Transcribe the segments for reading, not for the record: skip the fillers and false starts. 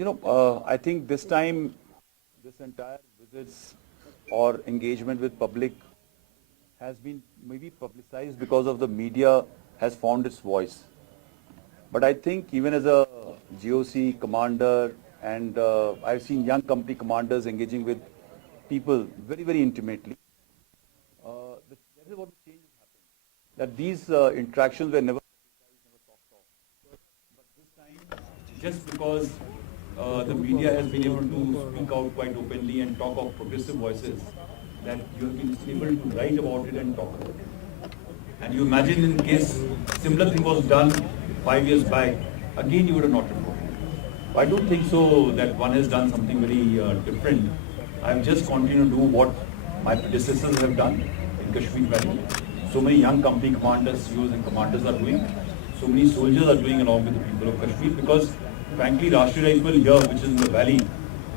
I think this time, this entire visits or engagement with public has been maybe publicized because of the media has found its voice. But I think even as a GoC commander, and I've seen young company commanders engaging with people very, very intimately. That is what the change has happened. That these interactions were never talked of. But this time, just because the media has been able to speak out quite openly and talk of progressive voices, that you have been able to write about it and talk about it. And you imagine in case similar thing was done 5 years back, again you would have not reported. I don't think so that one has done something very different. I have just continued to do what my predecessors have done in Kashmir Valley. So many young company commanders, CEOs and commanders are doing. So many soldiers are doing along with the people of Kashmir, because frankly Rashtriya Rifle here, which is in the valley,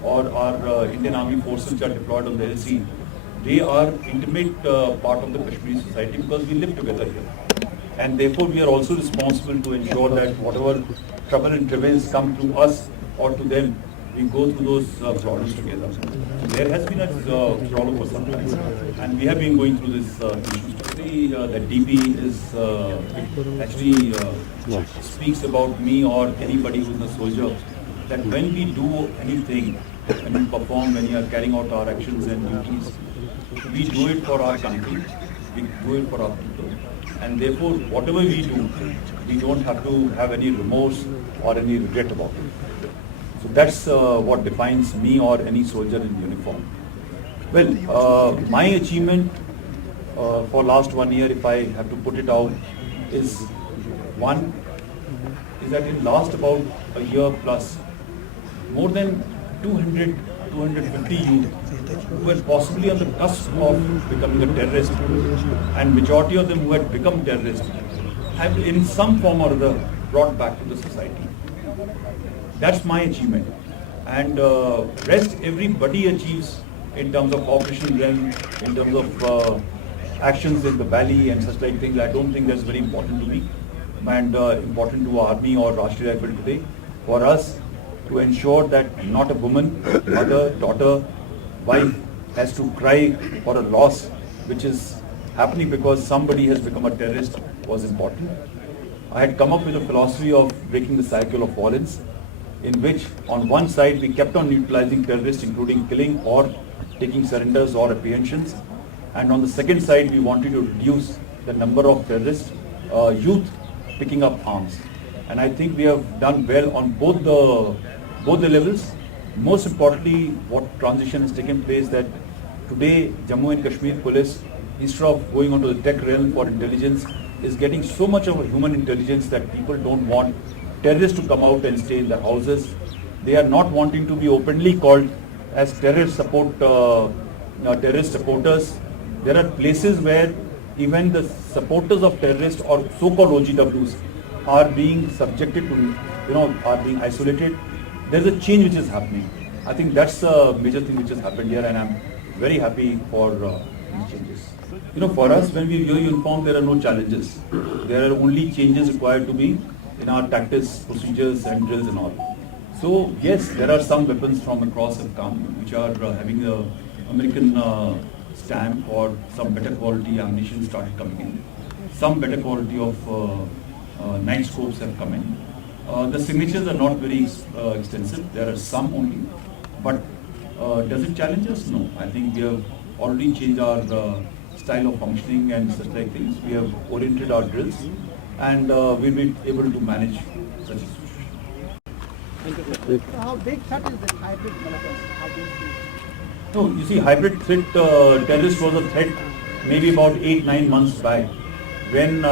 or our Indian Army forces which are deployed on the LC, they are intimate part of the Kashmiri society because we live together here. And therefore we are also responsible to ensure that whatever trouble and travails come to us or to them, we go through those problems together. So there has been a problem for some time, and we have been going through this issue. That DP is actually speaks about me or anybody who is a soldier, that when we do anything, when we perform, when we are carrying out our actions and duties, we do it for our country, we do it for our people, and therefore whatever we do, we don't have to have any remorse or any regret about it. So that's what defines me or any soldier in uniform. Well, my achievement for last 1 year, if I have to put it out, is that in last about a year plus, more than 200, 250 youth who were possibly on the cusp of becoming a terrorist, and majority of them who had become terrorists, have in some form or other brought back to the society. That's my achievement. And rest everybody achieves in terms of operational realm, in terms of actions in the valley and such like things. I don't think that's very important to me and important to Army or Rashtriya Rifle today. For us to ensure that not a woman, mother, daughter, wife has to cry for a loss which is happening because somebody has become a terrorist was important. I had come up with a philosophy of breaking the cycle of violence, in which on one side we kept on neutralizing terrorists, including killing or taking surrenders or apprehensions, and on the second side we wanted to reduce the number of terrorists, youth picking up arms. And I think we have done well on both the levels. Most importantly, what transition has taken place, that today Jammu and Kashmir Police, instead of going onto the tech realm for intelligence, is getting so much of a human intelligence that people don't want terrorists to come out and stay in their houses. They are not wanting to be openly called as terrorist supporters. There are places where even the supporters of terrorists or so-called OGWs are being subjected to, are being isolated. There's a change which is happening. I think that's a major thing which has happened here, and I'm very happy for these changes. For us, when we wear uniform, there are no challenges. There are only changes required to be in our tactics, procedures and drills and all. So yes, there are some weapons from across have come which are having a American stamp, or some better quality ammunition started coming in. Some better quality of night scopes have come in. The signatures are not very extensive. There are some only. But does it challenge us? No. I think we have already changed our style of functioning and such like things. We have oriented our drills, and we'll be able to manage such a situation. So how big threat is this hybrid militants? How do you see it? No, you see, hybrid threat, terrorist was a threat maybe about 8-9 months back, when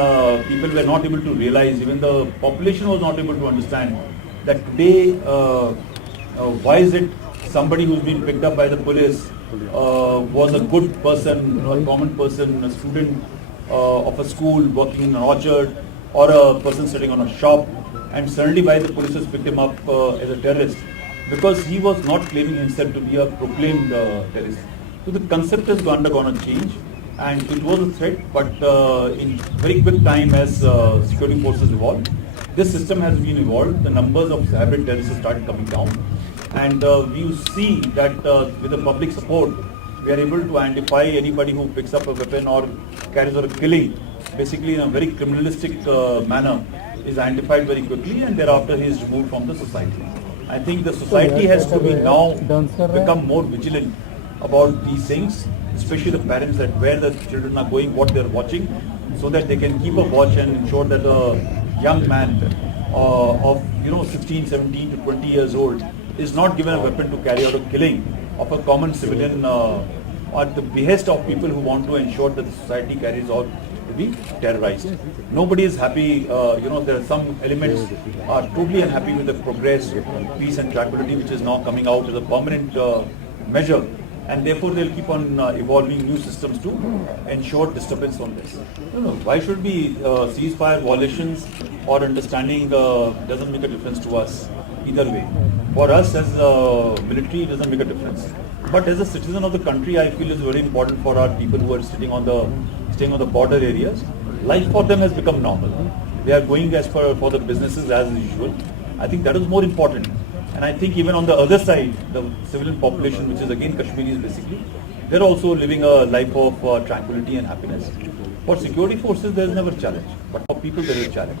people were not able to realize, even the population was not able to understand that today, why is it somebody who's been picked up by the police was a good person, a common person, a student of a school working in an orchard, or a person sitting on a shop, and suddenly by the police has picked him up as a terrorist, because he was not claiming himself to be a proclaimed terrorist. So the concept has undergone a change, and it was a threat, but in very quick time as security forces evolved, this system has been evolved. The numbers of hybrid terrorists have started coming down. and we see that with the public support, we are able to identify anybody who picks up a weapon or carries out a killing, basically in a very criminalistic manner, is identified very quickly, and thereafter he is removed from the society. I think the society has to be now become more vigilant about these things, especially the parents, that where the children are going, what they are watching, so that they can keep a watch and ensure that a young man of 16, 17 to 20 years old is not given a weapon to carry out a killing of a common civilian at the behest of people who want to ensure that the society carries out to be terrorized. Nobody is happy. There are some elements are totally unhappy with the progress, peace and tranquility which is now coming out as a permanent measure, and therefore they'll keep on evolving new systems to ensure disturbance on this. Why should be ceasefire violations or understanding doesn't make a difference to us either way. For us as a military, it doesn't make a difference. But as a citizen of the country, I feel it's very important for our people who are staying on the border areas. Life for them has become normal. They are going as for the businesses as usual. I think that is more important. And I think even on the other side, the civilian population, which is again Kashmiris basically, they're also living a life of tranquility and happiness. For security forces, there is never a challenge. But for people, there is a challenge.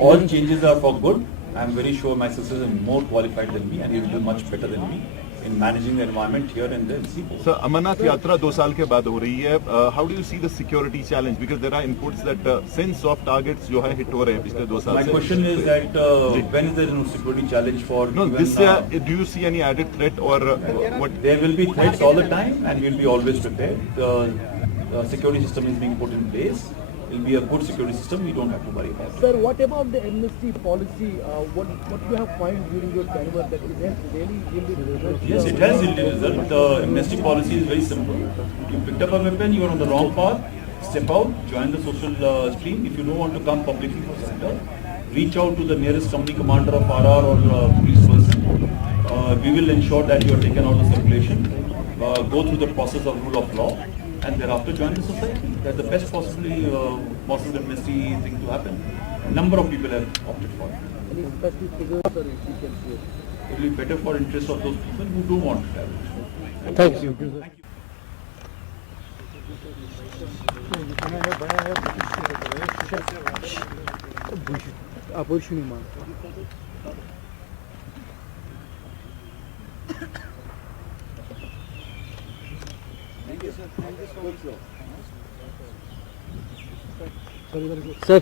All changes are for good. I'm very sure my successor is more qualified than me and he will do much better than me in managing the environment here and there. So Amarnath Yatra 2 साल के बाद हो रही है. How do you see the security challenge? Because there are inputs that since soft targets जो है hit हो रहे हैं पिछले 2 साल My से. question is that when is there no security challenge for? No, this year, do you see any added threat or what? There will be threats all the time and we will be always prepared. The security system is being put in place. It will be a good security system. We don't have to worry about it. Sir, what about the amnesty policy? What you have found during your tenure that it has really yielded results? Yes, it has yielded result. The amnesty policy is very simple. You picked up a weapon, you are on the wrong path, step out, join the social stream. If you don't want to come publicly for surrender, reach out to the nearest company commander of RR or police person. We will ensure that you are taken out of circulation, go through the process of rule of law, and thereafter join the society. That's the best possible amnesty thing to happen. A number of people have opted for it. Any specific figures or if you can share? It will be better for interest of those people who don't want to travel. Thank you. Sir,